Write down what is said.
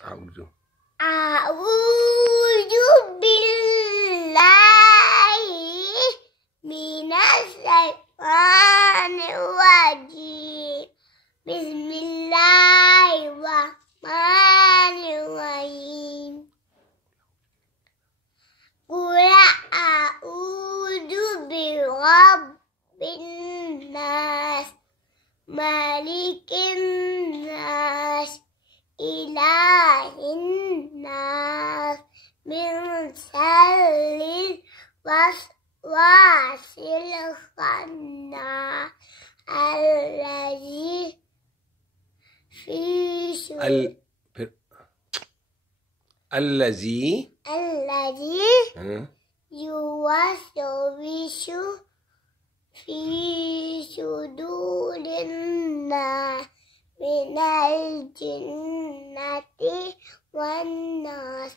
أعوذ أعوذ بالله من الشيطان الرجيم. بسم الله الرحمن الرحيم. قل أعوذ برب الناس مالك الناس إله الناس من شر الوسواس الخناس الذي في الذي يوسوس في صدور الناس من الجنة والناس.